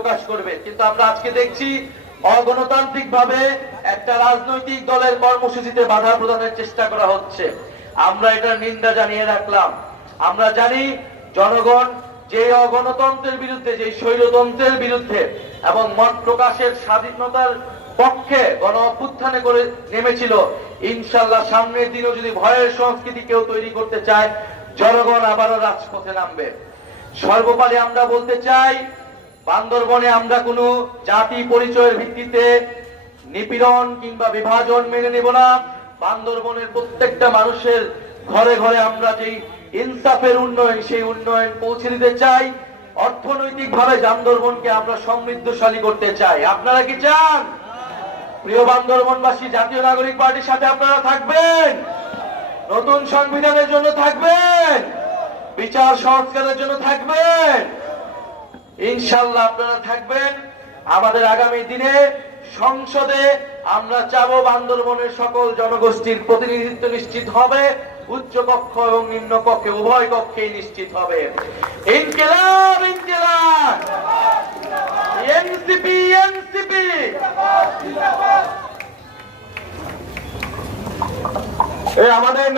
প্রকাশ করবে, কিন্তু আমরা আজকে দেখছি অগণতান্ত্রিক ভাবে একটা রাজনৈতিক দলের কর্মসূচিতে বাধা প্রদানের চেষ্টা করা হচ্ছে। আমরা এটার নিন্দা জানিয়ে রাখলাম। আমরা জানি জনগণ যে অগণতন্ত্রের বিরুদ্ধে, যে স্বৈরতন্ত্রের বিরুদ্ধে এবং মত প্রকাশের স্বাধীনতার পক্ষে গণ অভ্যুত্থানে করে নেমেছিল, ইনশাআল্লাহ সামনের দিনেও যদি ভয়ের সংস্কৃতি কেউ তৈরি করতে চায়, জনগণ আবারও রাজপথে নামবে। সর্বোপরি আমরা বলতে চাই, বান্দরবনে আমরা কোনো জাতি পরিচয়ের ভিত্তিতে নিপীড়ন কিংবা বিভাজন মেনে নেব না। বান্দরবনের প্রত্যেকটা মানুষের ঘরে ঘরে আমরা যেই ইনসাফের উন্নয়ন, সেই উন্নয়ন পৌঁছে দিতে চাই। অর্থনৈতিক ভাবে বান্দরবনকে আমরা সমৃদ্ধশালী করতে চাই। আপনারা কি চান? প্রিয় বান্দরবনবাসী, জাতীয় নাগরিক পার্টির সাথে আপনারা থাকবেন, নতুন সংবিধানের জন্য থাকবেন, বিচার সংস্কারের জন্য থাকবেন, ইনশাআল্লাহ আপনারা থাকবেন। আমাদের আগামী দিনে সংসদে আমরা চাবো বান্দরবনের সকল জনগোষ্ঠীর প্রতিনিধিত্ব নিশ্চিত হবে, উচ্চ কক্ষ এবং নিম্ন কক্ষে উভয় কক্ষেই নিশ্চিত হবে। ইনকিলাব ইনকিলাব, এনসিপি এনসিপি। আমাদের